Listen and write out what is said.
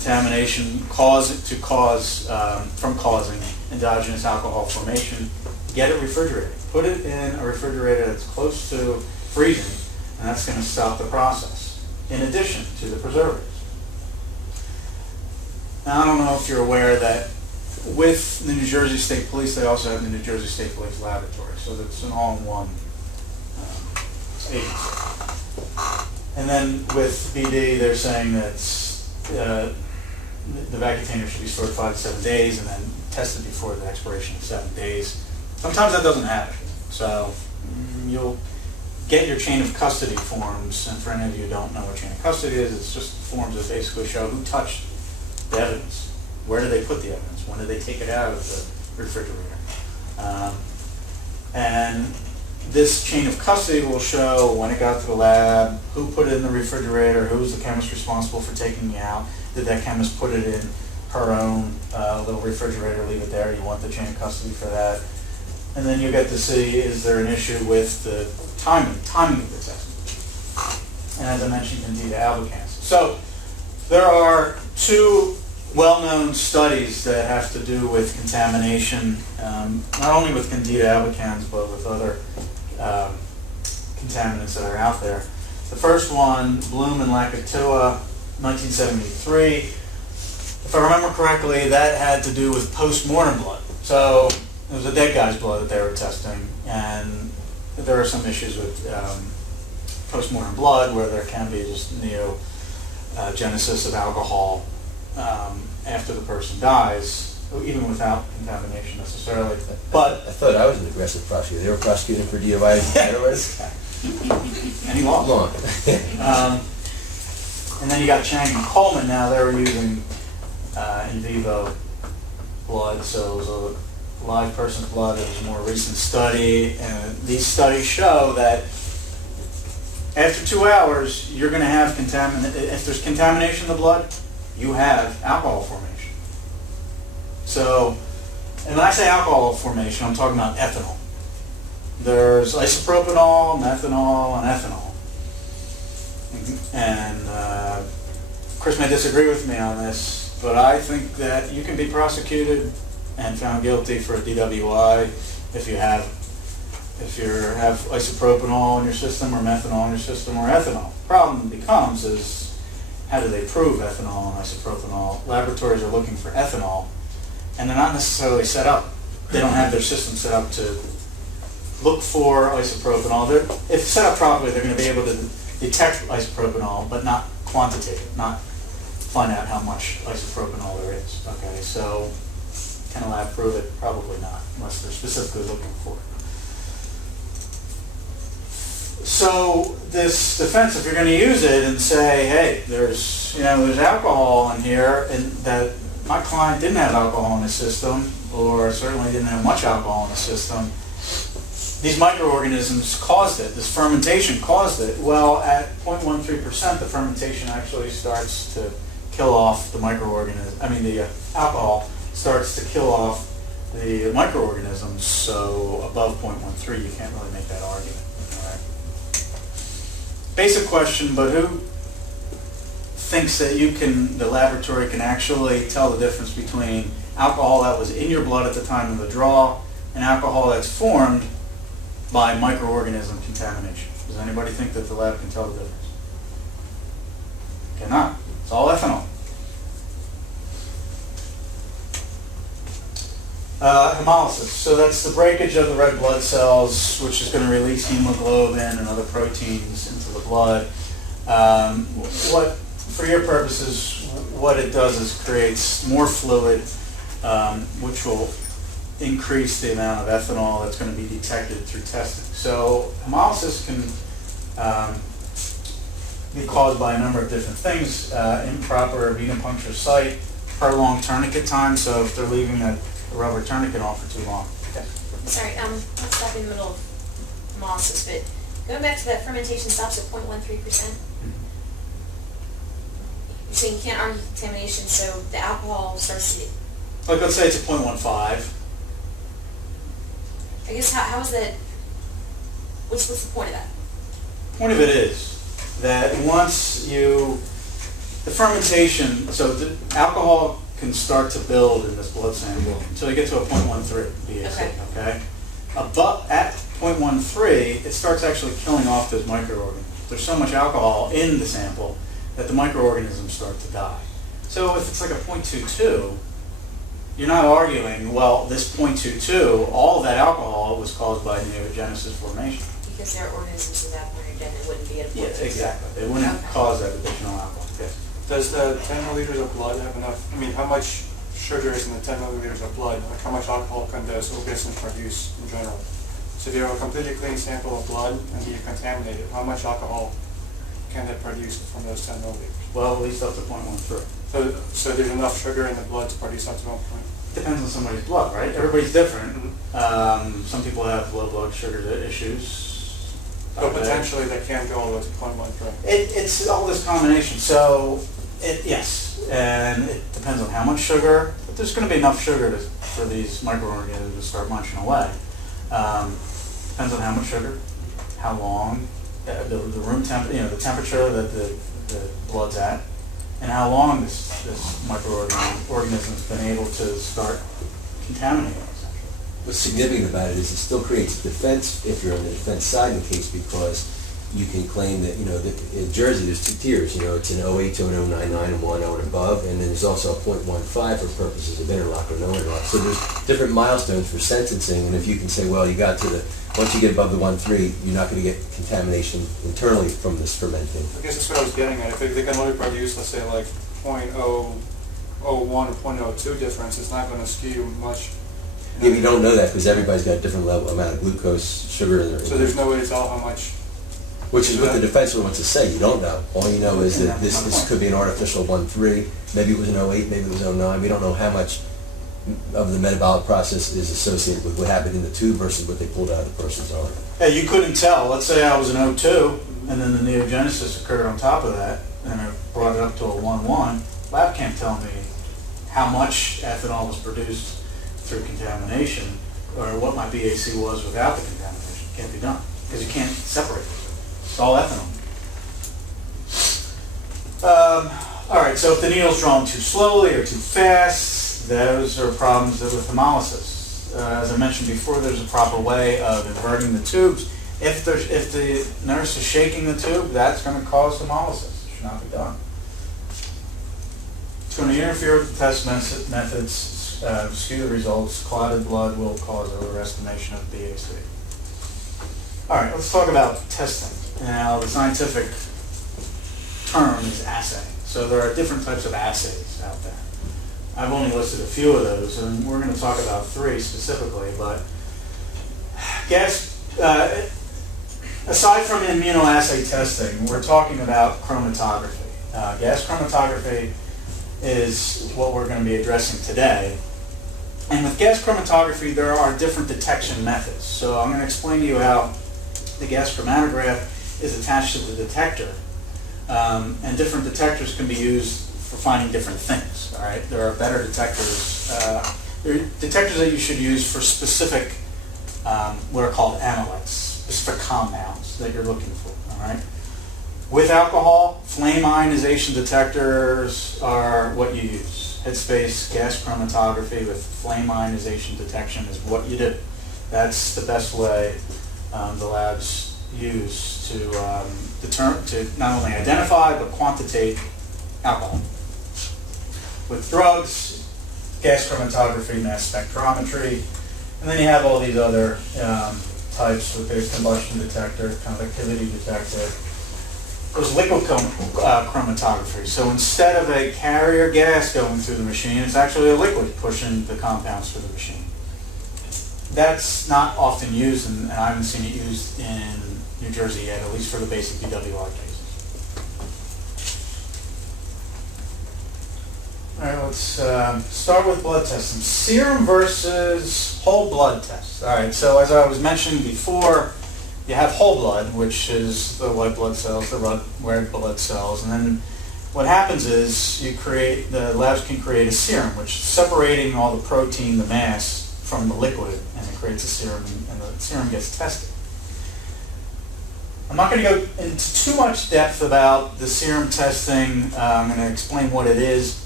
contamination from causing endogenous alcohol formation, get it refrigerated. Put it in a refrigerator that's close to freezing, and that's going to stop the process, in addition to the preservatives. Now, I don't know if you're aware that with the New Jersey State Police, they also have the New Jersey State Police Laboratory, so that's an all-in-one agency. And then with BD, they're saying that the Vacutainer should be stored 5 to 7 days and then tested before the expiration of 7 days. Sometimes that doesn't happen, so you'll get your chain of custody forms, and for any of you who don't know what chain of custody is, it's just forms that basically show who touched the evidence, where did they put the evidence, when did they take it out of the refrigerator. And this chain of custody will show when it got to the lab, who put it in the refrigerator, who was the chemist responsible for taking it out, did that chemist put it in her own little refrigerator, leave it there, you want the chain of custody for that. And then you get to see, is there an issue with the timing of the test. And as I mentioned, Candida albicans. So there are 2 well-known studies that have to do with contamination, not only with Candida albicans, but with other contaminants that are out there. The first one, Bloom and Lakatua, 1973. If I remember correctly, that had to do with post-mortem blood. So it was a dead guy's blood that they were testing, and there are some issues with post-mortem blood where there can be just neogenesis of alcohol after the person dies, even without contamination necessarily. But I thought I was an aggressive prosecutor. They were prosecuting for DUI. And he lost. And then you got Chang and Coleman. Now they were using in vivo blood, so it was a live person's blood. It was a more recent study, and these studies show that after 2 hours, you're going to have if there's contamination in the blood, you have alcohol formation. So, and when I say alcohol formation, I'm talking about ethanol. There's isopropanol, methanol, and ethanol. And Chris may disagree with me on this, but I think that you can be prosecuted and found guilty for a DWI if you have isopropanol in your system, or methanol in your system, or ethanol. The problem becomes is, how do they prove ethanol and isopropanol? Laboratories are looking for ethanol, and they're not necessarily set up. They don't have their system set up to look for isopropanol. If set up properly, they're going to be able to detect isopropanol, but not quantitate it, not find out how much isopropanol there is. Okay, so can a lab prove it? Probably not, unless they're specifically looking for it. So this defense, if you're going to use it and say, hey, there's alcohol in here, and that my client didn't have alcohol in his system, or certainly didn't have much alcohol in his system, these microorganisms caused it, this fermentation caused it. Well, at 0.13%, the fermentation actually starts to kill off the the alcohol starts to kill off the microorganisms, so above 0.13, you can't really make that argument. Basic question, but who thinks that the laboratory can actually tell the difference between alcohol that was in your blood at the time of the draw and alcohol that's formed by microorganism contamination? Does anybody think that the lab can tell the difference? Cannot. It's all ethanol. Hemolysis. So that's the breakage of the red blood cells, which is going to release hemoglobin and other proteins into the blood. For your purposes, what it does is creates more fluid, which will increase the amount of ethanol that's going to be detected through testing. So hemolysis can be caused by a number of different things. Improper venipuncture site, prolonged tourniquet time, so if they're leaving a rubber tourniquet on for too long. Okay. Sorry, let's stop in the middle of hemolysis, but going back to that fermentation stops at 0.13%. You're saying you can't argue contamination, so the alcohol starts to... Like, let's say it's a 0.15. I guess, how is that... What's the point of that? The point of it is that once you... the fermentation, so the alcohol can start to build in this blood sample until you get to a 0.13 BAC, okay? But at 0.13, it starts actually killing off those microorganisms. There's so much alcohol in the sample that the microorganisms start to die. So if it's like a 0.22, you're not arguing, well, this 0.22, all of that alcohol was caused by neogenesis formation. Because there are organisms at that point, again, it wouldn't be at a point. Yeah, exactly. They wouldn't cause that additional alcohol. Yes. Does the 10 milliliters of blood have enough, I mean, how much sugar is in the 10 milliliters of blood? Like how much alcohol can those organisms produce in general? So if you have a completely clean sample of blood and you contaminate it, how much alcohol can it produce from those 10 milliliters? Well, at least up to 0.13. So there's enough sugar in the blood to produce up to 1 point? Depends on somebody's blood, right? Everybody's different. Mm-hmm. Some people have low blood sugar issues. But potentially they can go all the way to 0.13. It's all this combination. So, yes, and it depends on how much sugar, but there's going to be enough sugar for these microorganisms to start munching away. Depends on how much sugar, how long, the room temp, the temperature that the blood's at, and how long this microorganism's been able to start contaminating. What's significant about it is it still creates defense if you're on the defense side in the case, because you can claim that, that in Jersey there's two tiers, it's an 08 to an 099 and 10 and above, and then there's also a 0.15 for purposes of interlock or no interlock. So there's different milestones for sentencing, and if you can say, well, you got to once you get above the 1.3, you're not going to get contamination internally from this fermenting. I guess that's what I was getting at. If they can only produce, let's say, like 0.001 or 0.02 difference, it's not going to skew much. Yeah, you don't know that because everybody's got a different amount of glucose, sugar in their. So there's no way to tell how much. Which is what the defense wants to say. You don't know. All you know is that this could be an artificial 1.3. Maybe it was an 08, maybe it was 09. We don't know how much of the metabolic process is associated with what happened in the tube versus what they pulled out of the person's arm. Hey, you couldn't tell. Let's say I was an 02, and then the neogenesis occurred on top of that, and I brought it up to a 1.1. Lab can't tell me how much ethanol was produced through contamination, or what my BAC was without the contamination. It can't be done, because you can't separate it. It's all ethanol. All right, so if the needle's drawn too slowly or too fast, those are problems with hemolysis. As I mentioned before, there's a proper way of inverting the tubes. If the nurse is shaking the tube, that's going to cause hemolysis. It should not be done. It's going to interfere with the test methods, skew the results. Clotted blood will cause overestimation of BAC. All right, let's talk about testing. Now, the scientific term is assay. So there are different types of assays out there. I've only listed a few of those, and we're going to talk about 3 specifically. But aside from immunoassay testing, we're talking about chromatography. Gas chromatography is what we're going to be addressing today. And with gas chromatography, there are different detection methods. So I'm going to explain to you how the gas chromatograph is attached to the detector. And different detectors can be used for finding different things. All right, there are better detectors. There are detectors that you should use for specific, what are called analytes, specific compounds that you're looking for. All right. With alcohol, flame ionization detectors are what you use. Headspace gas chromatography with flame ionization detection is what you do. That's the best way the labs use to not only identify but quantitate alcohol. With drugs, gas chromatography, mass spectrometry, and then you have all these other types with the combustion detector, conductivity detector. There's liquid chromatography. So instead of a carrier gas going through the machine, it's actually a liquid pushing the compounds through the machine. That's not often used, and I haven't seen it used in New Jersey yet, at least for the basic DWI cases. All right, let's start with blood testing. Serum versus whole blood test. All right, so as I was mentioning before, you have whole blood, which is the white blood cells, the red blood cells, and then what happens is the labs can create a serum, which is separating all the protein, the mass, from the liquid, and it creates a serum, and the serum gets tested. I'm not going to go into too much depth about the serum testing. I'm going to explain what it is.